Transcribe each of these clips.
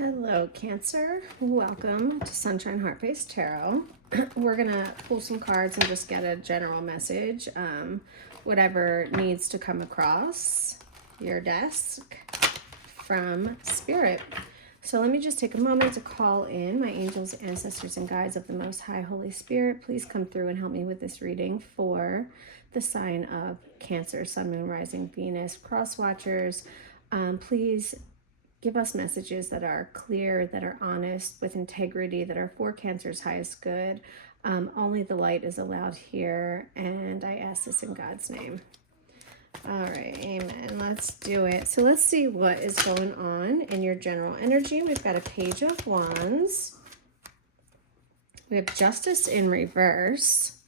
Hello, Cancer. Welcome to Sunshine Heart-Based Tarot. We're going to pull some cards and just get a general message, whatever needs to come across your desk from Spirit. So let me just take a moment to call in my angels, ancestors, and guides of the Most High Holy Spirit. Please come through and help me with this reading for the sign of Cancer, Sun, Moon, Rising, Venus, Cross Watchers. Please give us messages that are clear, that are honest, with integrity, that are for Cancer's highest good. Only the light is allowed here, and I ask this in God's name. All right, amen. Let's do it. So let's see what is going on in your general energy. We've got a Page of Wands. We have Justice in reverse.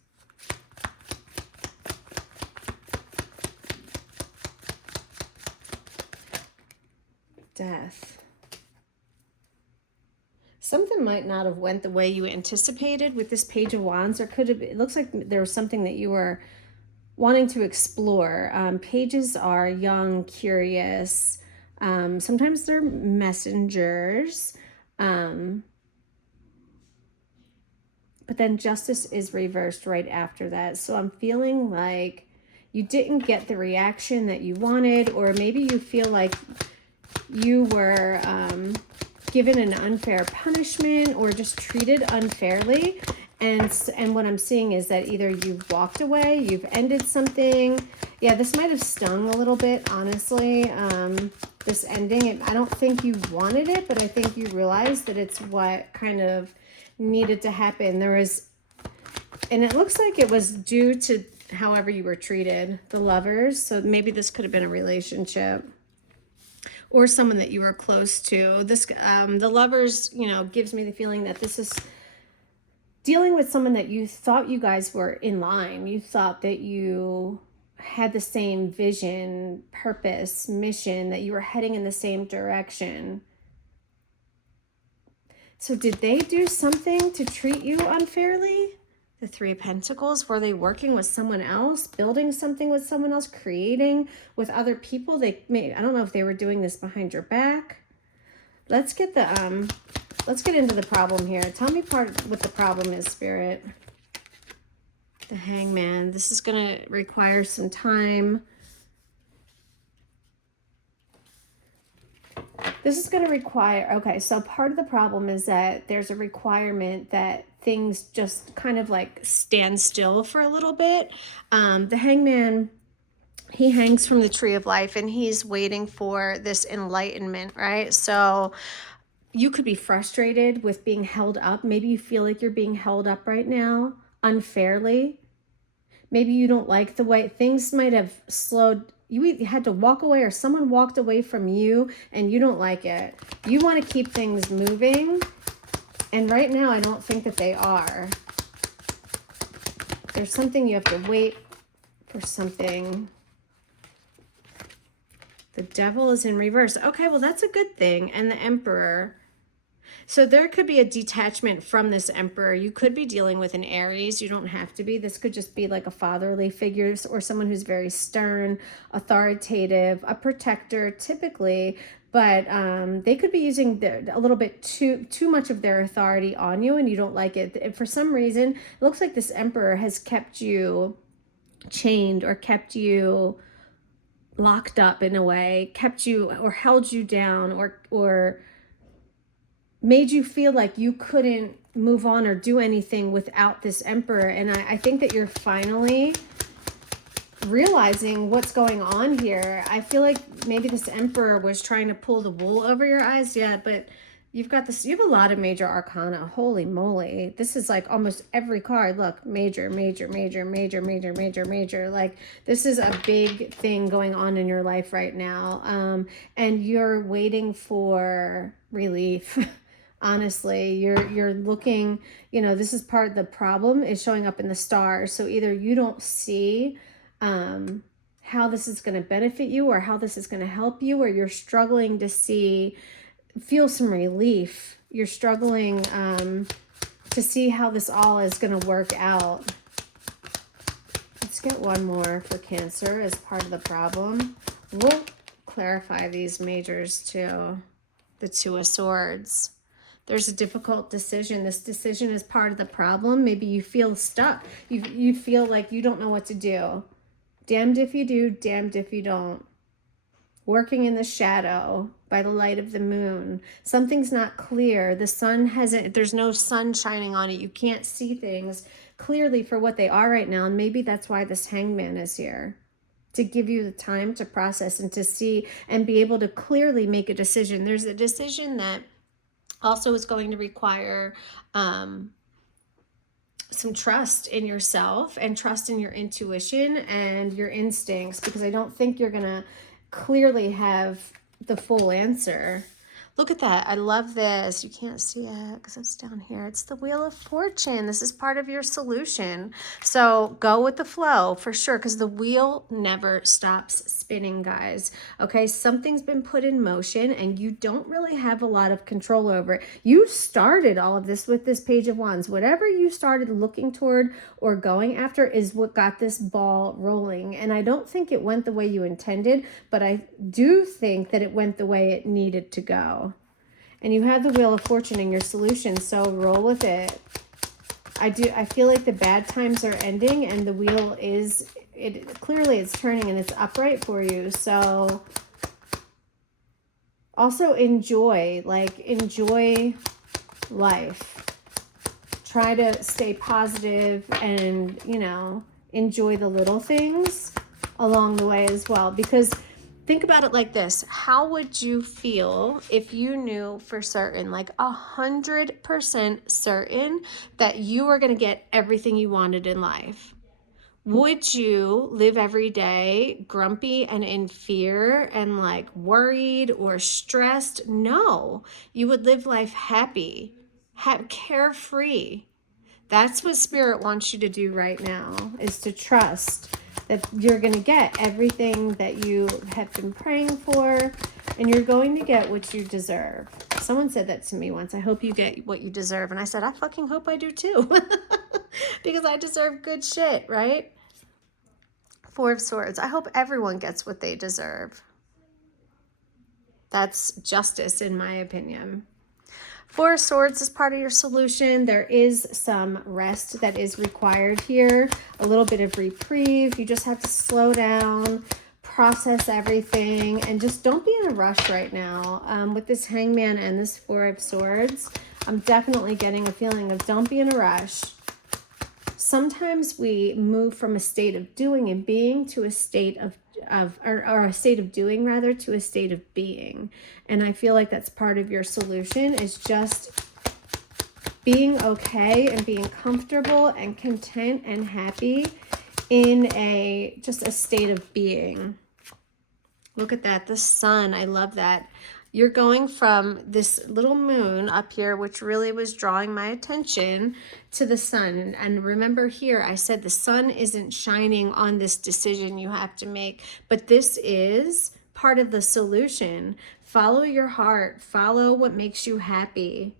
Death. Something might not have went the way you anticipated with this Page of Wands, or could have. It looks like there was something that you were wanting to explore. Pages are young, curious. Sometimes they're messengers. But then Justice is reversed right after that. So I'm feeling like you didn't get the reaction that you wanted, or maybe you feel like you were given an unfair punishment or just treated unfairly. And what I'm seeing is that either you've walked away, you've ended something. Yeah, this might have stung a little bit, honestly, this ending. I don't think you wanted it, but I think you realized that it's what kind of needed to happen. And it looks like it was due to however you were treated, the Lovers. So maybe this could have been a relationship or someone that you were close to. This, the Lovers, gives me the feeling that this is dealing with someone that you thought you guys were in line. You thought that you had the same vision, purpose, mission, that you were heading in the same direction. So did they do something to treat you unfairly? The Three of Pentacles, were they working with someone else, building something with someone else, creating with other people? I don't know if they were doing this behind your back. Let's get into the problem here. Tell me what the problem is, Spirit. The Hangman. This is going to require some time. This is going to require, okay, so part of the problem is that there's a requirement that things just kind of like stand still for a little bit. The Hangman, he hangs from the tree of life and he's waiting for this enlightenment, right? So you could be frustrated with being held up. Maybe you feel like you're being held up right now unfairly. Maybe you don't like the way things might have slowed. You either had to walk away or someone walked away from you and you don't like it. You want to keep things moving. And right now, I don't think that they are. There's something you have to wait for something. The Devil is in reverse. Okay, well, that's a good thing. And the Emperor. So there could be a detachment from this Emperor. You could be dealing with an Aries. You don't have to be. This could just be like a fatherly figure or someone who's very stern, authoritative, a protector typically. But they could be using a little bit too much of their authority on you and you don't like it. And for some reason, it looks like this Emperor has kept you chained or kept you locked up in a way, kept you or held you down or made you feel like you couldn't move on or do anything without this Emperor. And I think that you're finally realizing what's going on here. I feel like maybe this Emperor was trying to pull the wool over your eyes. Yeah, but you have a lot of major arcana. Holy moly. This is like almost every card. Look, major, major, major, major, major, major, major. Like this is a big thing going on in your life right now. And you're waiting for relief. Honestly, you're looking, this is part of the problem is showing up in the stars. So either you don't see how this is going to benefit you or how this is going to help you, or you're struggling to feel some relief. You're struggling to see how this all is going to work out. Let's get one more for Cancer as part of the problem. We'll clarify these majors too. the Two of Swords. There's a difficult decision. This decision is part of the problem. Maybe you feel stuck. You feel like you don't know what to do. Damned if you do, damned if you don't. Working in the shadow by the light of the moon. Something's not clear. The sun hasn't, there's no sun shining on it. You can't see things clearly for what they are right now. And maybe that's why this Hangman is here. To give you the time to process and to see and be able to clearly make a decision. There's a decision that also is going to require some trust in yourself and trust in your intuition and your instincts, because I don't think you're going to clearly have the full answer. Look at that. I love this. You can't see it because it's down here. It's the Wheel of Fortune. This is part of your solution. So go with the flow for sure, because the wheel never stops spinning, guys. Okay, something's been put in motion and you don't really have a lot of control over it. You started all of this with this Page of Wands. Whatever you started looking toward or going after is what got this ball rolling. And I don't think it went the way you intended, but I do think that it went the way it needed to go. And you have the Wheel of Fortune in your solution, so roll with it. I feel like the bad times are ending and the wheel is, clearly it's turning and it's upright for you. So also enjoy life. Try to stay positive and, you know, enjoy the little things along the way as well, because think about it like this. How would you feel if you knew for certain, like 100% certain, that you were going to get everything you wanted in life? Would you live every day grumpy and in fear and like worried or stressed? No, you would live life happy, carefree. That's what Spirit wants you to do right now, is to trust that you're going to get everything that you have been praying for, and you're going to get what you deserve. Someone said that to me once. I hope you get what you deserve. And I said, I fucking hope I do too. Because I deserve good shit, right? Four of Swords. I hope everyone gets what they deserve. That's justice, in my opinion. Four of Swords is part of your solution. There is some rest that is required here, a little bit of reprieve. You just have to slow down, process everything, and just don't be in a rush right now. With this Hangman and this Four of Swords, I'm definitely getting a feeling of don't be in a rush. Sometimes we move from a state of doing and being to a state of or a state of doing rather to a state of being. And I feel like that's part of your solution, is just being okay and being comfortable and content and happy in just a state of being. Look at that, the sun. I love that. You're going from this little moon up here, which really was drawing my attention, to the sun. And remember here, I said the sun isn't shining on this decision you have to make, but this is part of the solution. Follow your heart. Follow what makes you happy.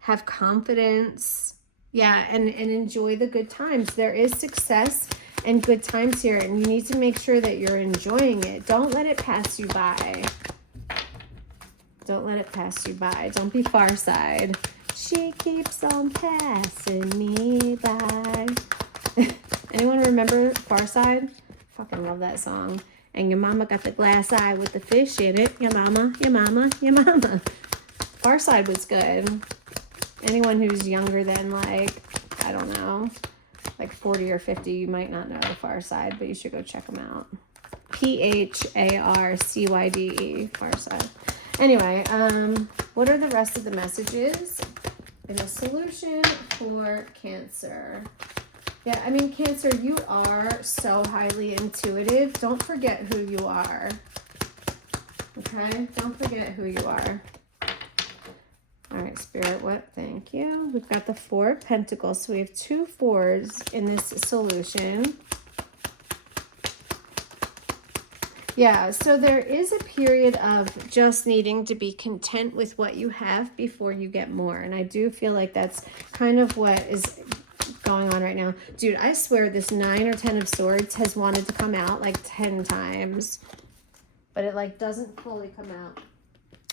Have confidence. Yeah, and enjoy the good times. There is success and good times here, and you need to make sure that you're enjoying it. Don't let it pass you by. Don't let it pass you by. Don't be far side. She keeps on passing me by. Anyone remember Far Side? Fucking love that song. And your mama got the glass eye with the fish in it. Your mama, your mama, your mama. Far Side was good. Anyone who's younger than, like, I don't know, like 40 or 50, you might not know the Far Side, but you should go check them out. P-H-A-R-C-Y-D-E, Far Side. Anyway, what are the rest of the messages in the solution for Cancer? Yeah, I mean, Cancer, you are so highly intuitive. Don't forget who you are. Okay? Don't forget who you are. All right, Spirit, what? Thank you. We've got the Four of Pentacles. So we have 2 fours in this solution. Yeah, so there is a period of just needing to be content with what you have before you get more. And I do feel like that's kind of what is going on right now. Dude, I swear this 9 or 10 of Swords has wanted to come out like 10 times. But it like doesn't fully come out.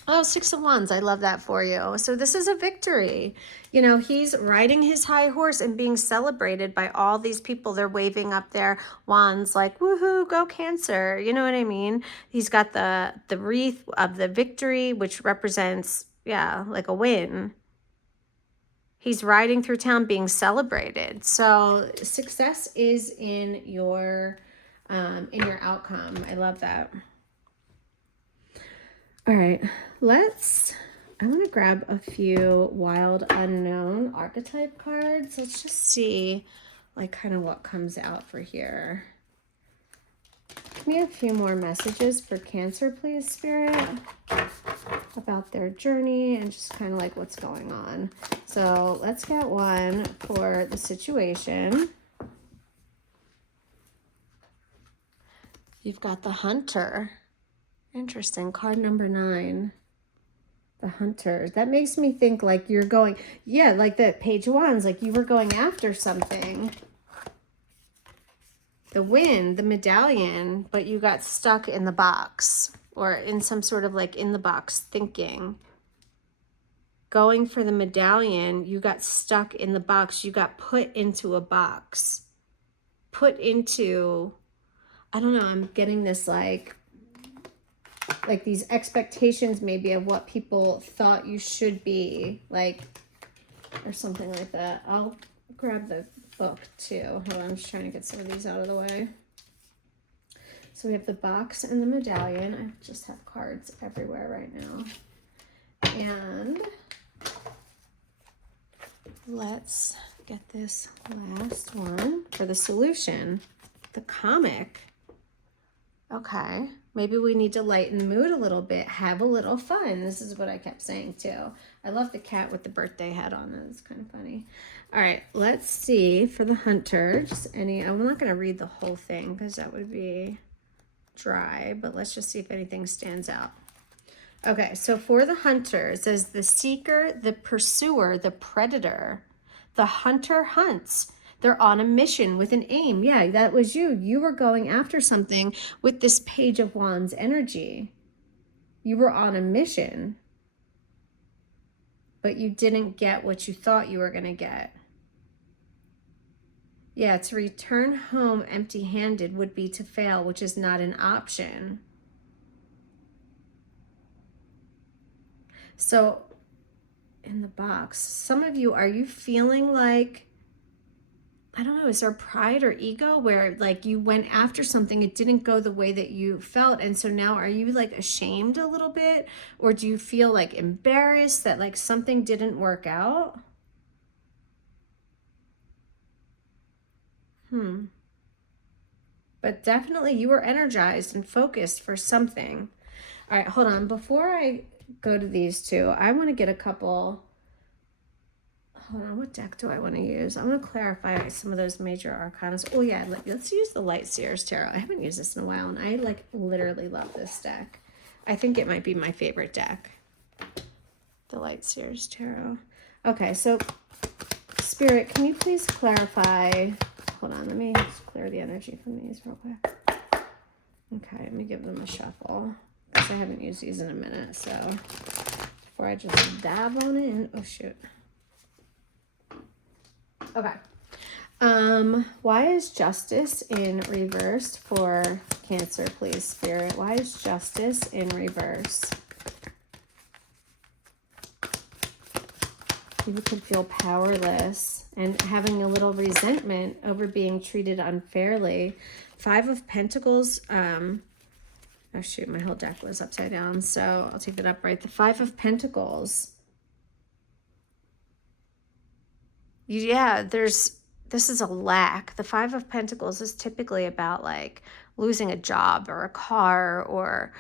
Oh, Six of Wands. I love that for you. So this is a victory. You know, he's riding his high horse and being celebrated by all these people. They're waving up their wands like, woohoo, go Cancer. You know what I mean? He's got the wreath of the victory, which represents, yeah, like a win. He's riding through town being celebrated. So success is in your outcome. I love that. All right, I'm going to grab a few Wild Unknown archetype cards. Let's just see like kind of what comes out for here. Give me a few more messages for Cancer, please, Spirit, about their journey and just kind of like what's going on. So let's get one for the situation. You've got the Hunter. Interesting. Card number 9. The Hunter. That makes me think like you're going, yeah, like the Page of Wands, like you were going after something. The Wind, the Medallion, but you got stuck in the box or in some sort of like in the box thinking. Going for the Medallion, you got stuck in the box. You got put into a box. Put into, I don't know, I'm getting this like these expectations maybe of what people thought you should be, like, or something like that. I'll grab the book too. Hold on, I'm just trying to get some of these out of the way. So we have the box and the medallion. I just have cards everywhere right now. And let's get this last one for the solution. The comic. Okay, maybe we need to lighten the mood a little bit, have a little fun. This is what I kept saying too. I love the cat with the birthday hat on it. It's kind of funny. All right, let's see for the Hunter. Just any, I'm not going to read the whole thing because that would be dry, but let's just see if anything stands out. Okay, so for the Hunter, it says the seeker, the pursuer, the predator. The hunter hunts. They're on a mission with an aim. Yeah, that was you. You were going after something with this Page of Wands energy. You were on a mission, but you didn't get what you thought you were going to get. Yeah, to return home empty-handed would be to fail, which is not an option. So in the box, some of you, are you feeling like, I don't know, is there pride or ego where like you went after something, it didn't go the way that you felt, and so now are you like ashamed a little bit, or do you feel like embarrassed that like something didn't work out? But definitely you were energized and focused for something. All right, hold on. Before I go to these two, I want to get a couple. Hold on, what deck do I want to use? I want to clarify some of those major arcanas. Oh yeah, let's use the Light Seers Tarot. I haven't used this in a while, and I like literally love this deck. I think it might be my favorite deck. The Light Seers Tarot. Okay, so Spirit, can you please clarify? Hold on, let me just clear the energy from these real quick. Okay, let me give them a shuffle, because I haven't used these in a minute, so before I just dab on it and, oh shoot. Okay. Why is justice in reverse for Cancer, please, Spirit? Why is justice in reverse? People could feel powerless and having a little resentment over being treated unfairly. 5 of Pentacles. Oh shoot, my whole deck was upside down, so I'll take that upright. The 5 of Pentacles. Yeah, this is a lack. The 5 of Pentacles is typically about like losing a job or a car or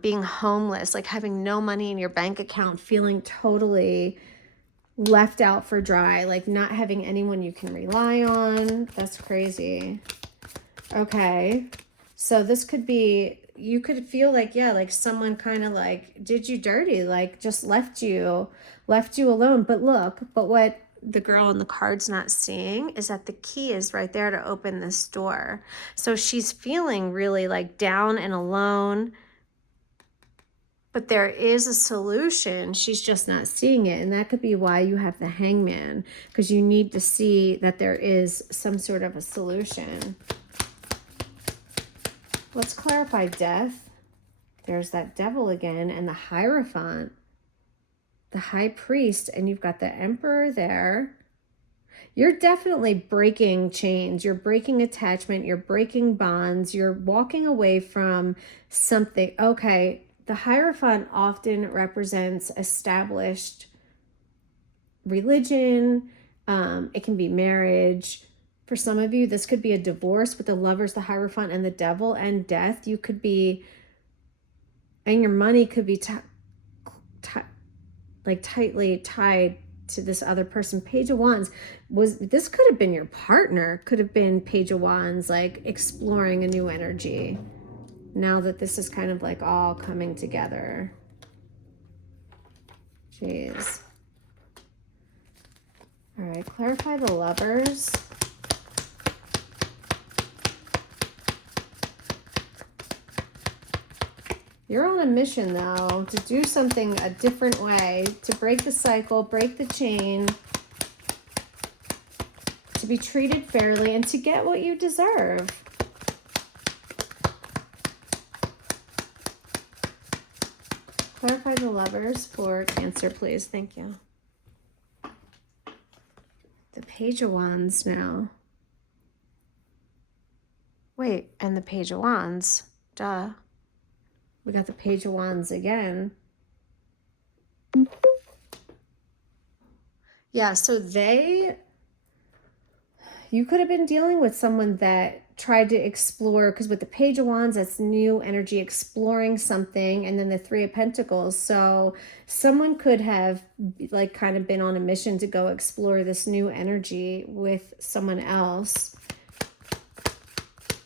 being homeless, like having no money in your bank account, feeling totally left out for dry, like not having anyone you can rely on. That's crazy. Okay, so this could be, you could feel like, yeah, like someone kind of like did you dirty, like just left you alone. But look, but what the girl in the card's not seeing is that the key is right there to open this door. So she's feeling really like down and alone. But there is a solution. She's just not seeing it. And that could be why you have the Hangman, because you need to see that there is some sort of a solution. Let's clarify death. There's that devil again, and the Hierophant, the High Priest, and you've got the Emperor there. You're definitely breaking chains. You're breaking attachment. You're breaking bonds. You're walking away from something. Okay. The Hierophant often represents established religion. It can be marriage. For some of you, this could be a divorce with the Lovers, the Hierophant, and the Devil, and death. You could be, and your money could be like tightly tied to this other person. Page of Wands this could have been your partner, could have been Page of Wands, like exploring a new energy. Now that this is kind of like all coming together. Jeez. All right, clarify the Lovers. You're on a mission, though, to do something a different way, to break the cycle, break the chain, to be treated fairly, and to get what you deserve. Clarify the Lovers for Cancer, please. Thank you. The Page of Wands now. Wait, and the Page of Wands. Duh. We got the Page of Wands again. Yeah, so you could have been dealing with someone that tried to explore, because with the Page of Wands, that's new energy, exploring something, and then the Three of Pentacles. So someone could have like kind of been on a mission to go explore this new energy with someone else.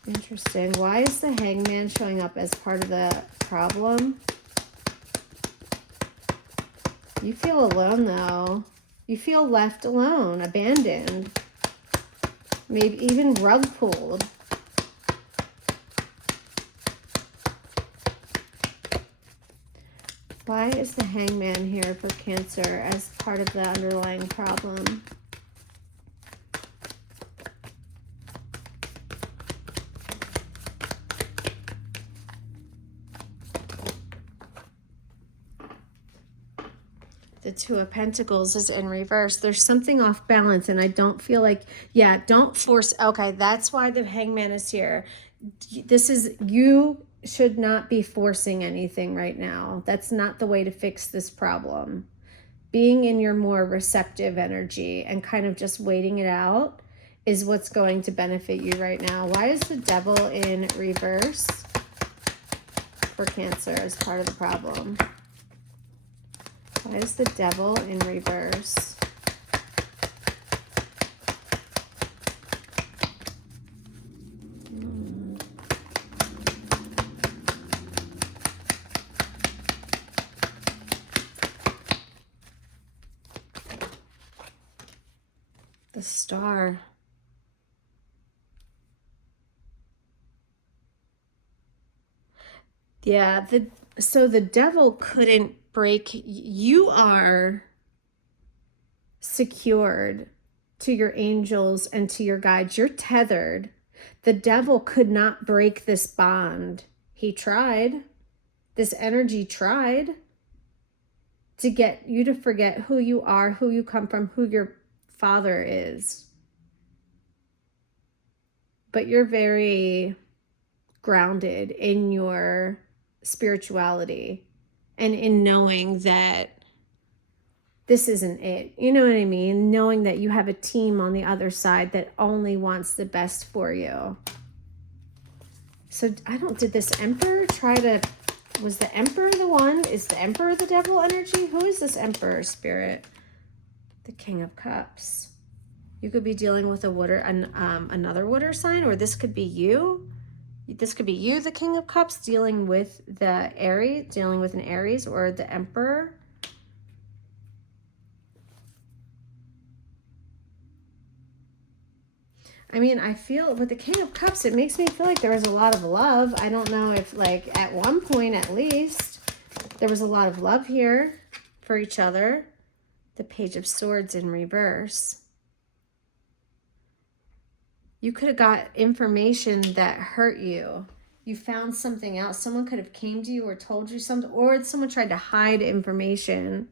Interesting. Why is the Hangman showing up as part of the problem? You feel alone, though. You feel left alone, abandoned, maybe even rug pulled. Why is the Hangman here for Cancer as part of the underlying problem? The Two of Pentacles is in reverse. There's something off balance, and I don't feel like, yeah, don't force. Okay, that's why the Hangman is here. This is, you should not be forcing anything right now. That's not the way to fix this problem. Being in your more receptive energy and kind of just waiting it out is what's going to benefit you right now. Why is the Devil in reverse for Cancer as part of the problem? Why is the Devil in reverse? The Star. Yeah, so the Devil couldn't break. You are secured to your angels and to your guides. You're tethered. The Devil could not break this bond. He tried. This energy tried to get you to forget who you are, who you come from, who your father is. But you're very grounded in your spirituality and in knowing that this isn't it. You know what I mean? Knowing that you have a team on the other side that only wants the best for you. So did this Emperor try to, was the Emperor the one? Is the Emperor the Devil energy? Who is this Emperor spirit? The King of Cups. You could be dealing with another water sign, or this could be you. This could be you, the King of Cups, dealing with the Aries, dealing with an Aries, or the Emperor. I mean, I feel with the King of Cups, it makes me feel like there was a lot of love. I don't know if, like, at one point at least, There was a lot of love here for each other. The Page of Swords in reverse. You could have got information that hurt you. You found something out. Someone could have came to you or told you something, or someone tried to hide information.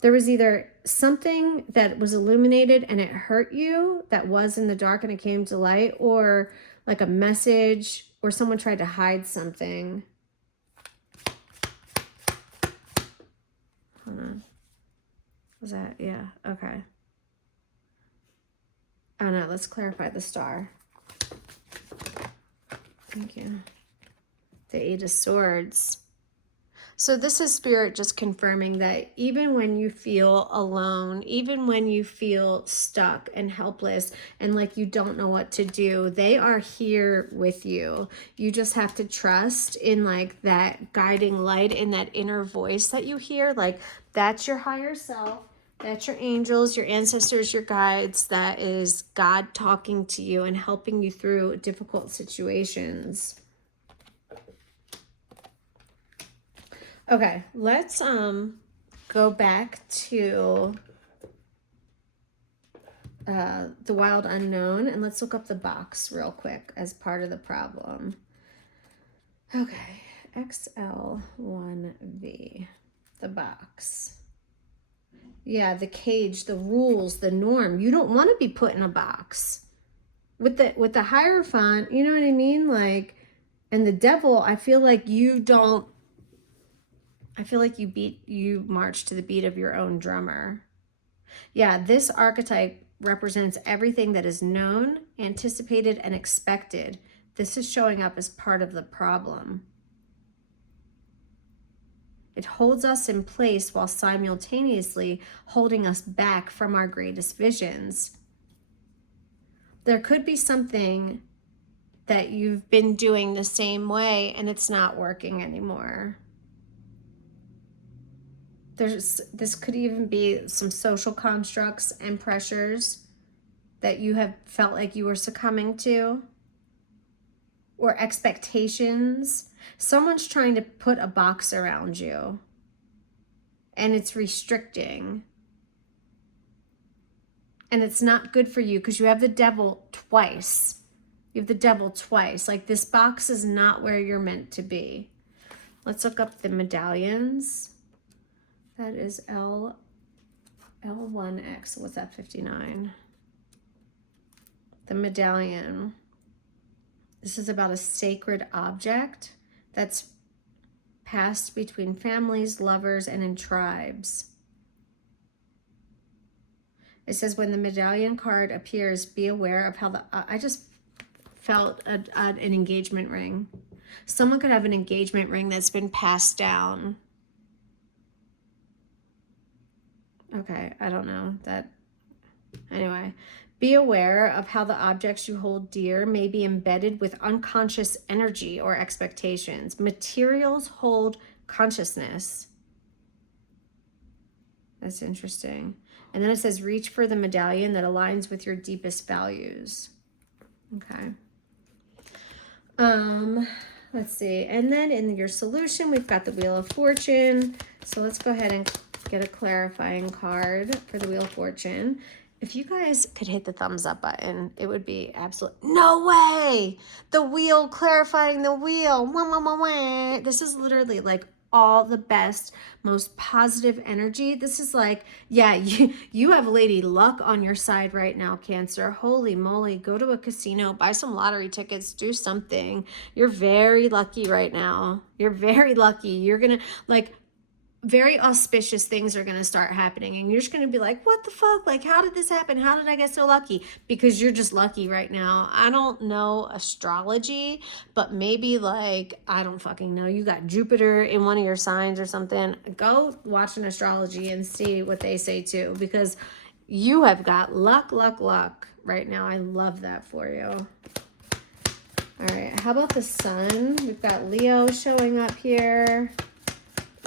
There was either something that was illuminated and it hurt you that was in the dark and it came to light, or like a message, or someone tried to hide something. Hold on. Was that? Yeah. Okay. Oh no, let's clarify the star. Thank you. The Eight of Swords. So this is Spirit just confirming that even when you feel alone, even when you feel stuck and helpless and like you don't know what to do, they are here with you. You just have to trust in like that guiding light, in that inner voice that you hear. Like that's your higher self. That's your angels, your ancestors, your guides. That is God talking to you and helping you through difficult situations. Okay, let's go back to the Wild Unknown, and let's look up the box real quick as part of the problem. Okay, XL1V, the box. Yeah, the cage, the rules, the norm. You don't want to be put in a box. With the Hierophant, you know what I mean? Like, and the Devil, I feel like you march to the beat of your own drummer. Yeah, this archetype represents everything that is known, anticipated, and expected. This is showing up as part of the problem. It holds us in place while simultaneously holding us back from our greatest visions. There could be something that you've been doing the same way and it's not working anymore. This could even be some social constructs and pressures that you have felt like you were succumbing to, or expectations. Someone's trying to put a box around you and it's restricting. And it's not good for you because you have the Devil twice. You have the Devil twice. Like this box is not where you're meant to be. Let's look up the medallions. That is L1X. What's that? 59. The medallion. This is about a sacred object that's passed between families, lovers, and in tribes. It says when the medallion card appears, be aware of how I just felt an engagement ring. Someone could have an engagement ring that's been passed down. Okay, I don't know that. Anyway, be aware of how the objects you hold dear may be embedded with unconscious energy or expectations. Materials hold consciousness. That's interesting. And then it says, reach for the medallion that aligns with your deepest values. Okay. Let's see. And then in your solution, we've got the Wheel of Fortune. So let's go ahead and get a clarifying card for the Wheel of Fortune. If you guys could hit the thumbs up button, it would be absolute. No way! The wheel, clarifying the wheel. Wah, wah, wah, wah. This is literally like all the best, most positive energy. This is like, yeah, you have Lady Luck on your side right now, Cancer. Holy moly, go to a casino, buy some lottery tickets, do something. You're very lucky right now. You're very lucky. You're gonna, like, very auspicious things are going to start happening, and you're just going to be like, what the fuck? Like, how did this happen? How did I get so lucky? Because you're just lucky right now. I don't know astrology, but maybe, like, I don't fucking know, you got Jupiter in one of your signs or something. Go watch an astrology and see what they say too, because you have got luck right now. I love that for you. All right, how about the sun? We've got Leo showing up here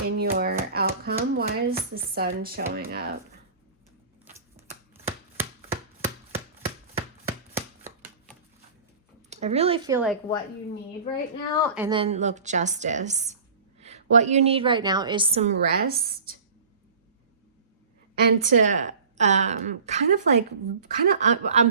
in your outcome. Why is the sun showing up? I really feel like what you need right now, and then look, justice. What you need right now is some rest and to I'm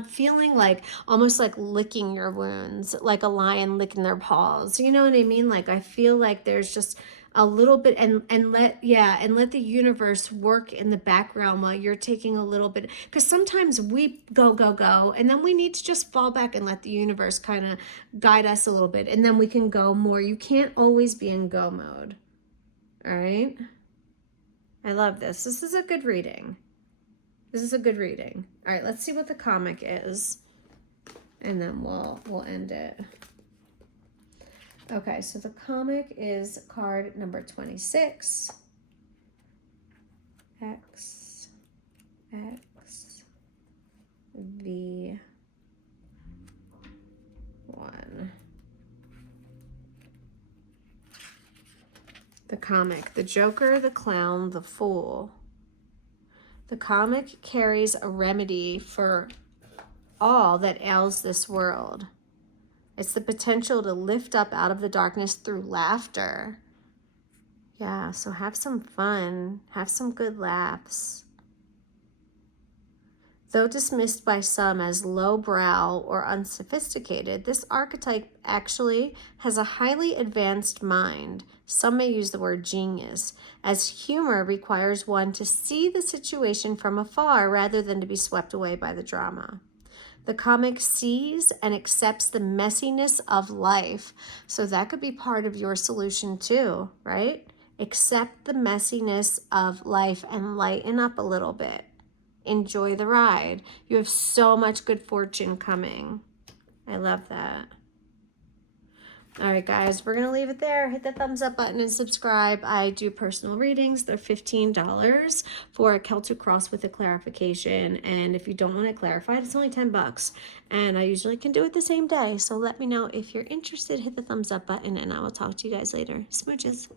feeling like almost like licking your wounds, like a lion licking their paws. You know what I mean? Like I feel like there's just a little bit, and let the universe work in the background while you're taking a little bit, because sometimes we go and then we need to just fall back and let the universe kind of guide us a little bit, and then we can go more. You can't always be in go mode. All right, I love this is a good reading. This is a good reading. All right, let's see what the comic is, and then we'll end it. Okay, so the comic is card number 26. X V 1. The comic, the Joker, the Clown, the Fool. The comic carries a remedy for all that ails this world. It's the potential to lift up out of the darkness through laughter. Yeah, so have some fun. Have some good laughs. Though dismissed by some as lowbrow or unsophisticated, this archetype actually has a highly advanced mind. Some may use the word genius, as humor requires one to see the situation from afar rather than to be swept away by the drama. The comic sees and accepts the messiness of life. So that could be part of your solution too, right? Accept the messiness of life and lighten up a little bit. Enjoy the ride. You have so much good fortune coming. I love that. All right, guys, we're going to leave it there. Hit the thumbs up button and subscribe. I do personal readings. They're $15 for a Celtic Cross with a clarification. And if you don't want it clarified, it's only $10. And I usually can do it the same day. So let me know if you're interested. Hit the thumbs up button, and I will talk to you guys later. Smooches.